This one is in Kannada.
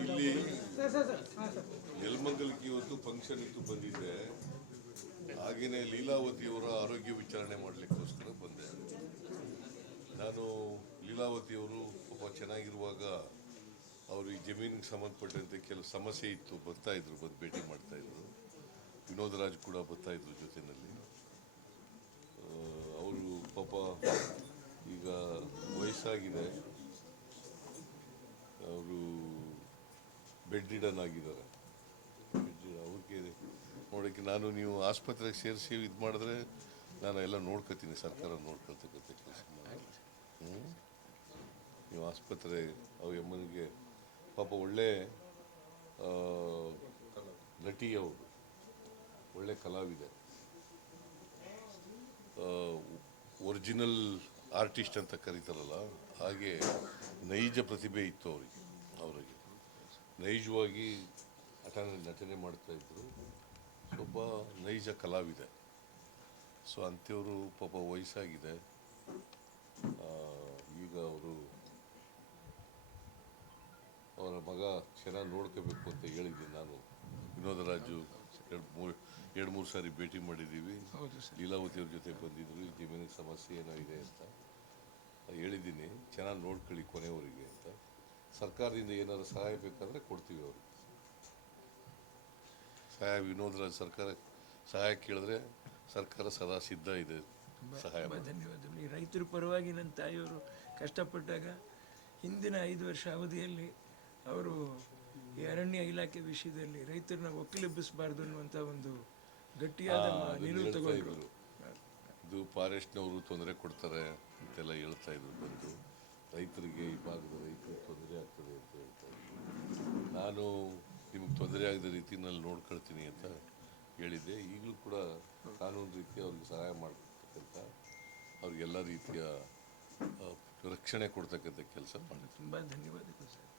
ಇಲ್ಲಿ ನೆಲಮಂಗಲಕ್ಕೆ ಇವತ್ತು ಫಂಕ್ಷನ್ ಇತ್ತು ಬಂದಿದ್ದೆ. ಹಾಗೆಯೇ ಲೀಲಾವತಿಯವರ ಆರೋಗ್ಯ ವಿಚಾರಣೆ ಮಾಡಲಿಕ್ಕೋಸ್ಕರ ಬಂದೆ. ನಾನು ಲೀಲಾವತಿಯವರು ಪಾಪ ಚೆನ್ನಾಗಿರುವಾಗ ಅವ್ರಿಗೆ ಜಮೀನಿಗೆ ಸಂಬಂಧಪಟ್ಟಂತೆ ಕೆಲವು ಸಮಸ್ಯೆ ಇತ್ತು, ಬರ್ತಾಯಿದ್ರು, ಬಂದು ಭೇಟಿ ಮಾಡ್ತಾಯಿದ್ರು. ವಿನೋದ್ ರಾಜ್ ಕೂಡ ಬರ್ತಾಯಿದ್ರು ಜೊತೆಯಲ್ಲಿ. ಅವರು ಪಾಪ ಈಗ ವಯಸ್ಸಾಗಿದೆ, ಅವರು ಬೆಡ್ ರಿಡನ್ ಆಗಿದ್ದಾರೆ. ಅವ್ರಿಗೆ ನೋಡೋಕ್ಕೆ ನಾನು ನೀವು ಆಸ್ಪತ್ರೆಗೆ ಸೇರಿಸಿ ಇದು ಮಾಡಿದ್ರೆ ನಾನು ಎಲ್ಲ ನೋಡ್ಕೊತೀನಿ, ಸರ್ಕಾರ ನೋಡ್ಕೊಳ್ತಕ್ಕಂಥ ಕೆಲಸ ಮಾಡಿ. ನೀವು ಆಸ್ಪತ್ರೆ ಅವ್ರ ಅಮ್ಮನಿಗೆ ಪಾಪ ಒಳ್ಳೆ ನಟಿ, ಅವರು ಒಳ್ಳೆ ಕಲಾವಿದೆ, ಒರಿಜಿನಲ್ ಆರ್ಟಿಸ್ಟ್ ಅಂತ ಕರೀತಾರಲ್ಲ ಹಾಗೆ ನೈಜ ಪ್ರತಿಭೆ ಇತ್ತು ಅವರಿಗೆ ನೈಜವಾಗಿ ನಟನೆ ಮಾಡ್ತಾಯಿದ್ರು, ಒಬ್ಬ ನೈಜ ಕಲಾವಿದೆ. ಸೊ ಅಂಥವರು ಪಾಪ ವಯಸ್ಸಾಗಿದೆ. ಈಗ ಅವರ ಮಗ ಚೆನ್ನಾಗಿ ನೋಡ್ಕೋಬೇಕು ಅಂತ ಹೇಳಿದ್ದೀನಿ. ನಾನು ವಿನೋದ್ ರಾಜು ಎರಡು ಮೂರು ಸಾರಿ ಭೇಟಿ ಮಾಡಿದ್ದೀವಿ. ಲೀಲಾವತಿಯವ್ರ ಜೊತೆ ಬಂದಿದ್ದರು, ಜಮೀನಿಗೆ ಸಮಸ್ಯೆ ಏನೋ ಇದೆ ಅಂತ ಹೇಳಿದ್ದೀನಿ. ಚೆನ್ನಾಗಿ ನೋಡ್ಕೊಳ್ಳಿ ಕೊನೆಯವರಿಗೆ ಅಂತ. ಸರ್ಕಾರದಿಂದ ಏನಾದರೂ ಸಹಾಯ ಬೇಕಾದರೆ ಕೊಡ್ತೀವಿ ಅವ್ರಿಗೆ ಸಹಾಯ. ವಿನೋದ್ ರಾಜ್ ಸರ್ಕಾರ ಸಹಾಯ ಕೇಳಿದ್ರೆ ಸರ್ಕಾರ ಸದಾ ಸಿದ್ಧ ಇದೆ ಸಹಾಯ. ಧನ್ಯವಾದಗಳು. ಈ ರೈತರ ಪರವಾಗಿ ನನ್ನ ತಾಯಿಯವರು ಕಷ್ಟಪಟ್ಟಾಗ ಹಿಂದಿನ 5 ವರ್ಷ ಅವಧಿಯಲ್ಲಿ ಅವರು ಈ ಅರಣ್ಯ ಇಲಾಖೆ ವಿಷಯದಲ್ಲಿ ರೈತರನ್ನ ಒಕ್ಕಲೆಬ್ಬಿಸಬಾರ್ದು ಅನ್ನುವಂಥ ಒಂದು ಗಟ್ಟಿಯಾದ ನಿಲುವು ತಗೊಂಡ್ರು. ಇದು ಫಾರೆಸ್ಟ್ನವರು ತೊಂದರೆ ಕೊಡ್ತಾರೆ ಅಂತೆಲ್ಲ ಹೇಳ್ತಾ ಇದ್ರು. ಬಂದು ರೈತರಿಗೆ ಈ ಭಾಗದ ರೈತರಿಗೆ ತೊಂದರೆ ಆಗ್ತದೆ ಅಂತ ಹೇಳ್ತಾ ಇದ್ರು. ನಾನು ನಿಮ್ಗೆ ತೊಂದರೆ ಆಗದ ರೀತಿಯಲ್ಲಿ ನೋಡ್ಕೊಳ್ತೀನಿ ಅಂತ ಹೇಳಿದ್ದೆ. ಈಗಲೂ ಕೂಡ ಕಾನೂನು ರೀತಿ ಅವ್ರಿಗೆ ಸಹಾಯ ಮಾಡ್ತಕ್ಕಂಥ, ಅವ್ರಿಗೆಲ್ಲ ರೀತಿಯ ರಕ್ಷಣೆ ಕೊಡ್ತಕ್ಕಂಥ ಕೆಲಸ ಮಾಡಿ. ತುಂಬ ಧನ್ಯವಾದಗಳು ಸರ್.